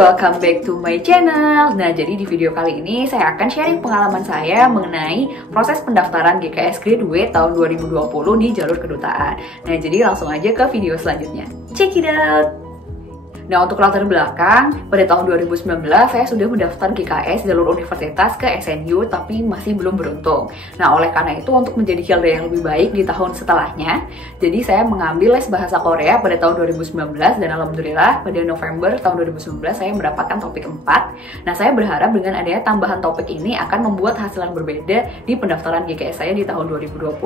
welcome back to my channel. Nah, jadi di video kali ini saya akan sharing pengalaman saya mengenai proses pendaftaran GKS Graduate tahun 2020 di jalur kedutaan. Nah, jadi langsung aja ke video selanjutnya. Check it out! Nah, untuk latar belakang, pada tahun 2019 saya sudah mendaftar GKS jalur universitas ke SNU, tapi masih belum beruntung. Nah, oleh karena itu untuk menjadi Hilda yang lebih baik di tahun setelahnya, jadi saya mengambil les bahasa Korea pada tahun 2019 dan alhamdulillah pada November tahun 2019 saya mendapatkan topik 4. Nah, saya berharap dengan adanya tambahan topik ini akan membuat hasil yang berbeda di pendaftaran GKS saya di tahun 2020.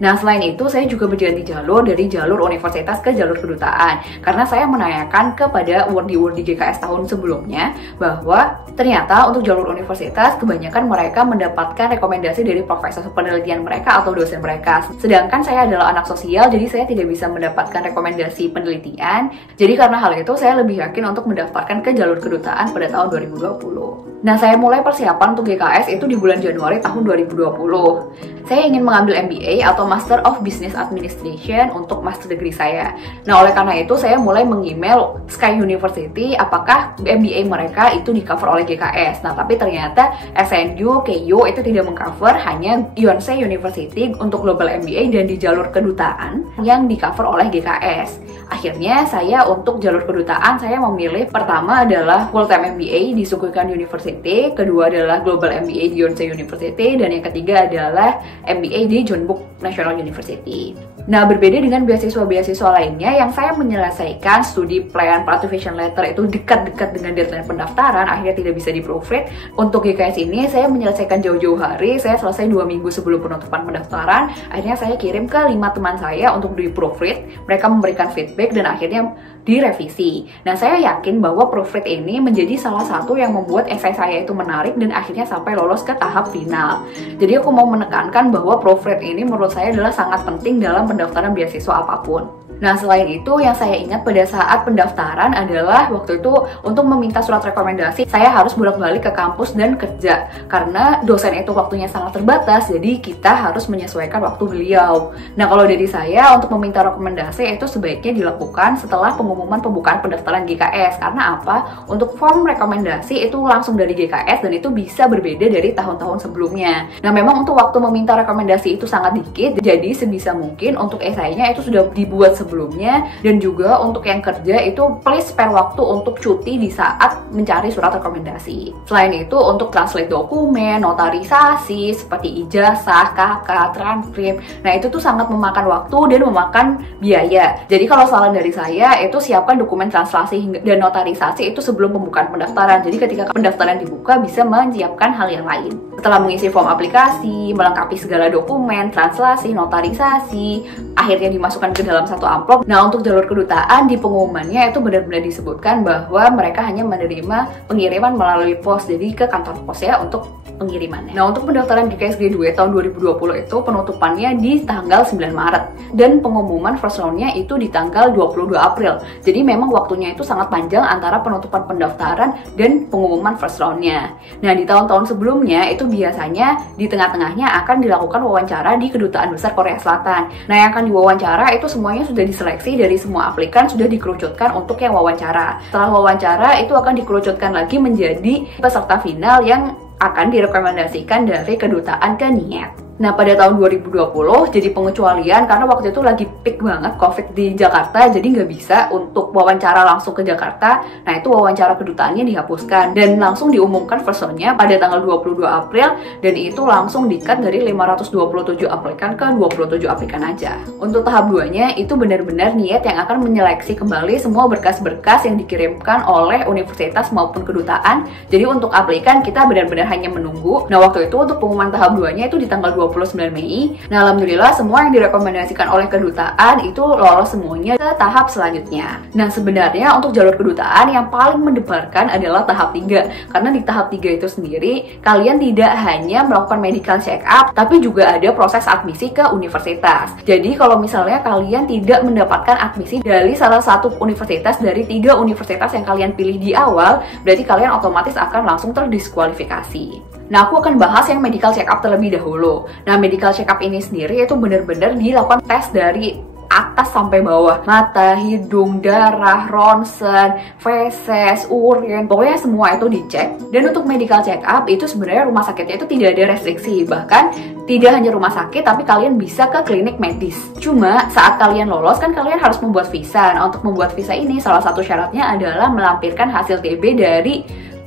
Nah, selain itu saya juga berganti jalur dari jalur universitas ke jalur kedutaan karena saya menanyakan kepada wardi-wardi GKS tahun sebelumnya bahwa ternyata untuk jalur universitas kebanyakan mereka mendapatkan rekomendasi dari profesor penelitian mereka atau dosen mereka. Sedangkan saya adalah anak sosial, jadi saya tidak bisa mendapatkan rekomendasi penelitian. Jadi karena hal itu saya lebih yakin untuk mendaftarkan ke jalur kedutaan pada tahun 2020. Nah, saya mulai persiapan untuk GKS itu di bulan Januari tahun 2020. Saya ingin mengambil MBA atau Master of Business Administration untuk master degree saya. Nah, oleh karena itu saya mulai meng-email Sky University apakah MBA mereka itu di-cover oleh GKS. Nah, tapi ternyata SNU, KU itu tidak meng-cover, hanya Yonsei University untuk Global MBA dan di jalur kedutaan yang di-cover oleh GKS. Akhirnya saya untuk jalur kedutaan saya memilih pertama adalah Full-Time MBA di Sukukan University, kedua adalah Global MBA di Yonsei University, dan yang ketiga adalah MBA di Jeonbuk National University. Nah, berbeda dengan beasiswa-beasiswa lainnya yang saya menyelesaikan studi plan participation letter itu dekat-dekat dengan deadline pendaftaran, akhirnya tidak bisa di-proofread. Untuk GKS ini saya menyelesaikan jauh-jauh hari, saya selesai 2 minggu sebelum penutupan pendaftaran. Akhirnya saya kirim ke 5 teman saya untuk di-proofread, mereka memberikan feedback dan akhirnya direvisi. Nah, saya yakin bahwa proofread ini menjadi salah satu yang membuat esai saya itu menarik dan akhirnya sampai lolos ke tahap final. Jadi aku mau menekankan bahwa proofread ini menurut saya adalah sangat penting dalam pendaftaran beasiswa apapun. Nah, selain itu yang saya ingat pada saat pendaftaran adalah waktu itu untuk meminta surat rekomendasi saya harus bolak-balik ke kampus dan kerja karena dosen itu waktunya sangat terbatas, jadi kita harus menyesuaikan waktu beliau. Nah, kalau dari saya untuk meminta rekomendasi itu sebaiknya dilakukan setelah pengumuman pembukaan pendaftaran GKS. Karena apa? Untuk form rekomendasi itu langsung dari GKS dan itu bisa berbeda dari tahun-tahun sebelumnya. Nah, memang untuk waktu meminta rekomendasi itu sangat dikit, jadi sebisa mungkin untuk esainya itu sudah dibuat sebelumnya, dan juga untuk yang kerja itu please spare waktu untuk cuti di saat mencari surat rekomendasi. Selain itu untuk translate dokumen, notarisasi seperti ijazah, KK, transkrip, nah itu tuh sangat memakan waktu dan memakan biaya. Jadi kalau saran dari saya itu siapkan dokumen translasi dan notarisasi itu sebelum pembukaan pendaftaran. Jadi ketika pendaftaran dibuka bisa menyiapkan hal yang lain. Setelah mengisi form aplikasi, melengkapi segala dokumen, translasi, notarisasi, akhirnya dimasukkan ke dalam satu amplop. Nah, untuk jalur kedutaan di pengumumannya itu benar-benar disebutkan bahwa mereka hanya menerima pengiriman melalui pos, jadi ke kantor pos ya untuk pengirimannya. Nah, untuk pendaftaran GKS Graduate tahun 2020 itu penutupannya di tanggal 9 Maret dan pengumuman first round-nya itu di tanggal 22 April. Jadi memang waktunya itu sangat panjang antara penutupan pendaftaran dan pengumuman first round-nya. Nah, di tahun-tahun sebelumnya itu biasanya di tengah-tengahnya akan dilakukan wawancara di Kedutaan Besar Korea Selatan. Nah, yang akan diwawancara itu semuanya sudah diseleksi dari semua aplikan, sudah dikerucutkan untuk yang wawancara. Setelah wawancara itu akan dikerucutkan lagi menjadi peserta final yang akan direkomendasikan dari kedutaan ke NIET. Nah, pada tahun 2020 jadi pengecualian karena waktu itu lagi peak banget COVID di Jakarta, jadi nggak bisa untuk wawancara langsung ke Jakarta. Nah, itu wawancara kedutaannya dihapuskan dan langsung diumumkan first round-nya pada tanggal 22 April dan itu langsung di-cut dari 527 aplikan ke 27 aplikan aja. Untuk tahap 2-nya itu benar-benar NIET yang akan menyeleksi kembali semua berkas-berkas yang dikirimkan oleh universitas maupun kedutaan. Jadi untuk aplikan kita benar-benar hanya menunggu. Nah, waktu itu untuk pengumuman tahap 2-nya itu di tanggal 29 Mei. Nah, alhamdulillah semua yang direkomendasikan oleh kedutaan itu lolos semuanya ke tahap selanjutnya. Nah, sebenarnya untuk jalur kedutaan yang paling mendebarkan adalah tahap 3. Karena di tahap 3 itu sendiri, kalian tidak hanya melakukan medical check up, tapi juga ada proses admisi ke universitas. Jadi, kalau misalnya kalian tidak mendapatkan admisi dari salah satu universitas dari 3 universitas yang kalian pilih di awal, berarti kalian otomatis akan langsung terdiskualifikasi. Nah, aku akan bahas yang medical check up terlebih dahulu. Nah, medical check up ini sendiri itu benar-benar dilakukan tes dari atas sampai bawah. Mata, hidung, darah, ronsen, feses, urin, pokoknya semua itu dicek. Dan untuk medical check up itu sebenarnya rumah sakitnya itu tidak ada restriksi. Bahkan tidak hanya rumah sakit, tapi kalian bisa ke klinik medis. Cuma saat kalian lolos kan kalian harus membuat visa. Nah, untuk membuat visa ini salah satu syaratnya adalah melampirkan hasil TB dari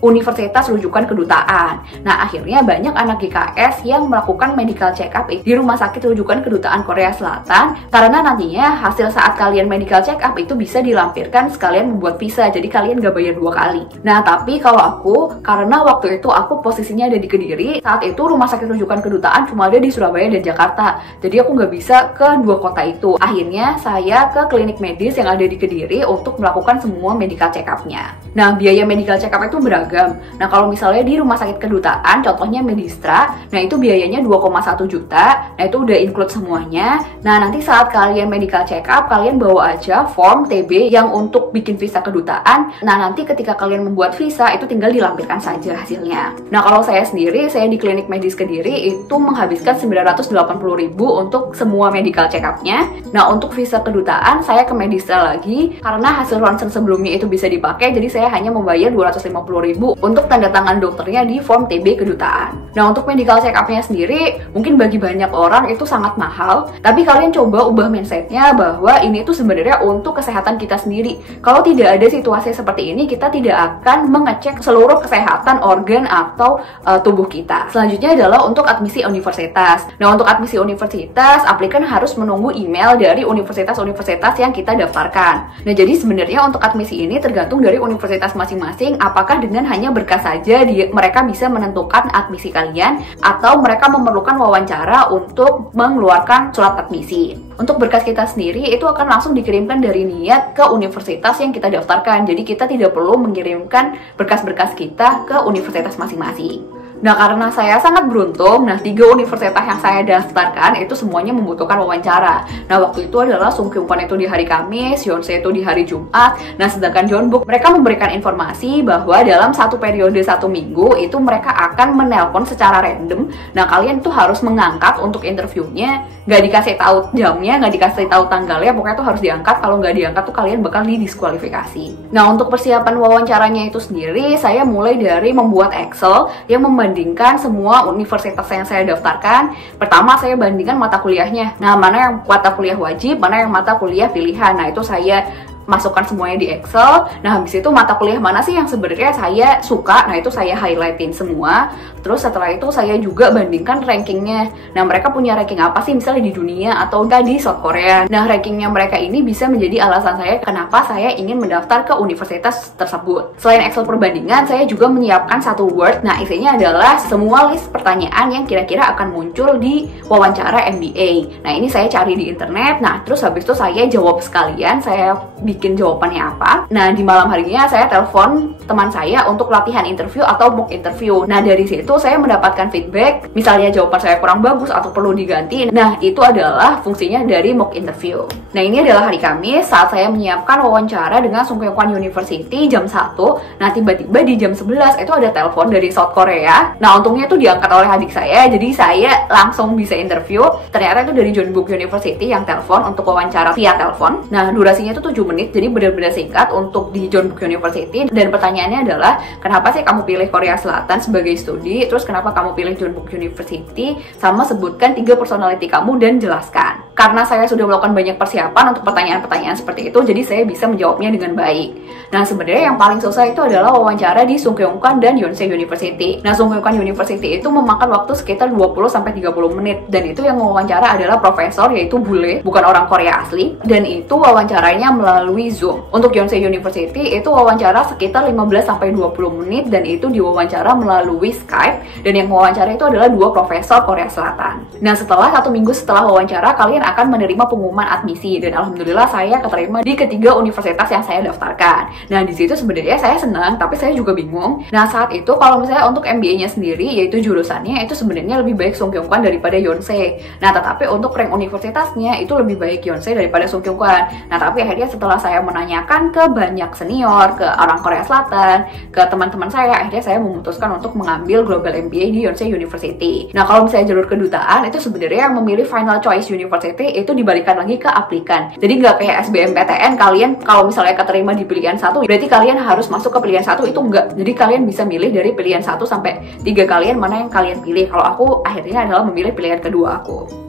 universitas rujukan kedutaan. Nah, akhirnya banyak anak GKS yang melakukan medical check up di rumah sakit rujukan kedutaan Korea Selatan karena nantinya hasil saat kalian medical check up itu bisa dilampirkan sekalian membuat visa. Jadi kalian gak bayar 2 kali. Nah, tapi kalau aku, karena waktu itu aku posisinya ada di Kediri, saat itu rumah sakit rujukan kedutaan cuma ada di Surabaya dan Jakarta. Jadi aku gak bisa ke 2 kota itu. Akhirnya saya ke klinik medis yang ada di Kediri untuk melakukan semua medical check up-nya. Nah, biaya medical check up itu beragam. Nah, kalau misalnya di rumah sakit kedutaan, contohnya Medistra, nah itu biayanya 2,1 juta, nah itu udah include semuanya. Nah, nanti saat kalian medical check up, kalian bawa aja form TB yang untuk bikin visa kedutaan. Nah, nanti ketika kalian membuat visa, itu tinggal dilampirkan saja hasilnya. Nah, kalau saya sendiri, saya di klinik medis Kediri itu menghabiskan 980.000 untuk semua medical check up-nya. Nah, untuk visa kedutaan, saya ke Medistra lagi, karena hasil ronsen sebelumnya itu bisa dipakai, jadi saya hanya membayar 250.000 untuk tanda tangan dokternya di form TB kedutaan. Nah, untuk medical check up-nya sendiri, mungkin bagi banyak orang itu sangat mahal, tapi kalian coba ubah mindset-nya bahwa ini tuh sebenarnya untuk kesehatan kita sendiri. Kalau tidak ada situasi seperti ini, kita tidak akan mengecek seluruh kesehatan organ atau tubuh kita. Selanjutnya adalah untuk admisi universitas. Nah, untuk admisi universitas, aplikan harus menunggu email dari universitas-universitas yang kita daftarkan. Nah, jadi sebenarnya untuk admisi ini tergantung dari universitas masing-masing, apakah dengan hanya berkas saja mereka bisa menentukan admisi kalian atau mereka memerlukan wawancara untuk mengeluarkan surat admisi. Untuk berkas kita sendiri itu akan langsung dikirimkan dari niat ke universitas yang kita daftarkan. Jadi kita tidak perlu mengirimkan berkas-berkas kita ke universitas masing-masing. Nah, karena saya sangat beruntung, 3 universitas yang saya daftarkan itu semuanya membutuhkan wawancara. Nah, waktu itu adalah Sungkyunkwan itu di hari Kamis, Yonsei itu di hari Jumat. Nah, sedangkan Jeonbuk mereka memberikan informasi bahwa dalam satu periode 1 minggu itu mereka akan menelpon secara random. Nah, kalian tuh harus mengangkat untuk interviewnya. Nggak dikasih tahu jamnya, nggak dikasih tahu tanggalnya, pokoknya tuh harus diangkat. Kalau nggak diangkat tuh kalian bakal didiskualifikasi. Nah, untuk persiapan wawancaranya itu sendiri, saya mulai dari membuat Excel yang membandingkan semua universitas yang saya daftarkan. Pertama, saya bandingkan mata kuliahnya. Nah, mana yang mata kuliah wajib, mana yang mata kuliah pilihan. Nah, itu saya masukkan semuanya di Excel. Nah, habis itu mata kuliah mana sih yang sebenarnya saya suka, nah itu saya highlightin semua. Terus setelah itu saya juga bandingkan rankingnya. Nah, mereka punya ranking apa sih misalnya di dunia atau enggak di South Korea. Nah, rankingnya mereka ini bisa menjadi alasan saya kenapa saya ingin mendaftar ke universitas tersebut. Selain Excel perbandingan, saya juga menyiapkan satu Word. Nah, isinya adalah semua list pertanyaan yang kira-kira akan muncul di wawancara MBA. Nah, ini saya cari di internet. Nah, terus habis itu saya jawab sekalian, saya bikin jawabannya apa. Nah, di malam harinya saya telepon teman saya untuk latihan interview atau mock interview. Nah, dari situ saya mendapatkan feedback, misalnya jawaban saya kurang bagus atau perlu diganti. Nah, itu adalah fungsinya dari mock interview. Nah, ini adalah hari Kamis saat saya menyiapkan wawancara dengan Sungkyunkwan University jam 1. Nah, tiba-tiba di jam 11 itu ada telepon dari South Korea. Nah, untungnya itu diangkat oleh adik saya, jadi saya langsung bisa interview. Ternyata itu dari Jeonbuk University yang telepon untuk wawancara via telepon. Nah, durasinya itu 7 menit, jadi benar-benar singkat untuk di Jeonbuk University. Dan pertanyaannya adalah, kenapa sih kamu pilih Korea Selatan sebagai studi? Terus kenapa kamu pilih Jeonbuk University? Sama sebutkan 3 personality kamu dan jelaskan. Karena saya sudah melakukan banyak persiapan untuk pertanyaan-pertanyaan seperti itu, jadi saya bisa menjawabnya dengan baik. Nah, sebenarnya yang paling susah itu adalah wawancara di Sungkyunkwan dan Yonsei University. Nah, Sungkyunkwan University itu memakan waktu sekitar 20-30 menit. Dan itu yang wawancara adalah profesor, yaitu bule, bukan orang Korea asli. Dan itu wawancaranya melalui Zoom. Untuk Yonsei University itu wawancara sekitar 15-20 menit dan itu diwawancara melalui Skype. Dan yang wawancara itu adalah 2 profesor Korea Selatan. Nah, setelah 1 minggu setelah wawancara, kalian akan menerima pengumuman admisi. Dan alhamdulillah saya keterima di ketiga universitas yang saya daftarkan. Nah, di situ sebenarnya saya senang, tapi saya juga bingung. Nah, saat itu kalau misalnya untuk MBA-nya sendiri, yaitu jurusannya itu sebenarnya lebih baik Sungkyunkwan daripada Yonsei. Nah, tetapi untuk rank universitasnya itu lebih baik Yonsei daripada Sungkyunkwan. Nah, tapi akhirnya setelah saya menanyakan ke banyak senior, ke orang Korea Selatan, ke teman-teman saya, akhirnya saya memutuskan untuk mengambil Global MBA di Yonsei University. Nah, kalau misalnya jalur kedutaan itu sebenarnya yang memilih final choice university University itu dibalikan lagi ke aplikan. Jadi nggak kayak SBMPTN, kalian kalau misalnya keterima di pilihan 1, berarti kalian harus masuk ke pilihan 1, itu enggak. Jadi kalian bisa milih dari pilihan 1 sampai 3 kalian mana yang kalian pilih. Kalau aku akhirnya adalah memilih pilihan kedua aku.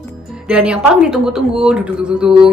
Dan yang paling ditunggu-tunggu,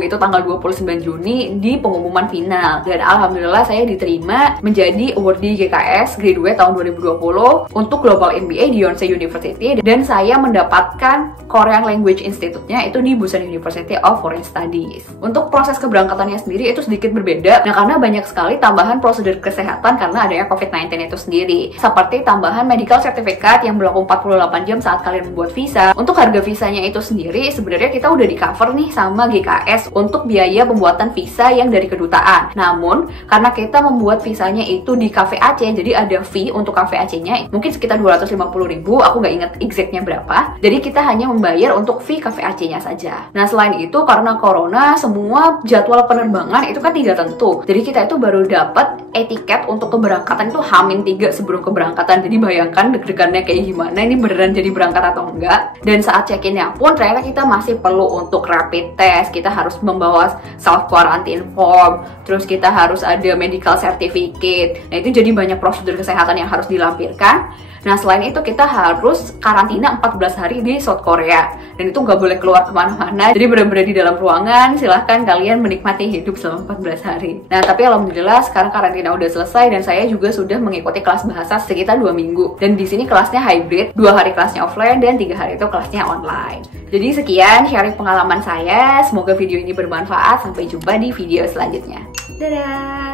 itu tanggal 29 Juni di pengumuman final. Dan alhamdulillah saya diterima menjadi awardee GKS Graduate tahun 2020 untuk Global MBA di Yonsei University. Dan saya mendapatkan Korean Language Institute-nya itu di Busan University of Foreign Studies. Untuk proses keberangkatannya sendiri itu sedikit berbeda. Nah, karena banyak sekali tambahan prosedur kesehatan karena adanya COVID-19 itu sendiri. Seperti tambahan medical certificate yang berlaku 48 jam saat kalian membuat visa. Untuk harga visanya itu sendiri sebenarnya kita udah di cover nih sama GKS untuk biaya pembuatan visa yang dari kedutaan. Namun karena kita membuat visanya itu di Cafe Aceh, jadi ada fee untuk Cafe Aceh-nya mungkin sekitar 250.000, aku nggak inget exactnya berapa. Jadi kita hanya membayar untuk fee Cafe Aceh-nya saja. Nah, selain itu karena corona semua jadwal penerbangan itu kan tidak tentu. Jadi kita itu baru dapat etiket untuk keberangkatan itu H-3 sebelum keberangkatan. Jadi bayangkan deg-degannya kayak gimana, ini beneran jadi berangkat atau enggak. Dan saat check-in-nya pun ternyata kita masih perlu untuk rapid test, kita harus membawa self quarantine form, terus kita harus ada medical certificate. Nah, itu jadi banyak prosedur kesehatan yang harus dilampirkan. Nah, selain itu kita harus karantina 14 hari di South Korea. Dan itu nggak boleh keluar kemana-mana. Jadi benar-benar di dalam ruangan, silahkan kalian menikmati hidup selama 14 hari. Nah, tapi alhamdulillah sekarang karantina udah selesai dan saya juga sudah mengikuti kelas bahasa sekitar 2 minggu. Dan di sini kelasnya hybrid, 2 hari kelasnya offline dan 3 hari itu kelasnya online. Jadi sekian sharing pengalaman saya. Semoga video ini bermanfaat. Sampai jumpa di video selanjutnya. Dadah!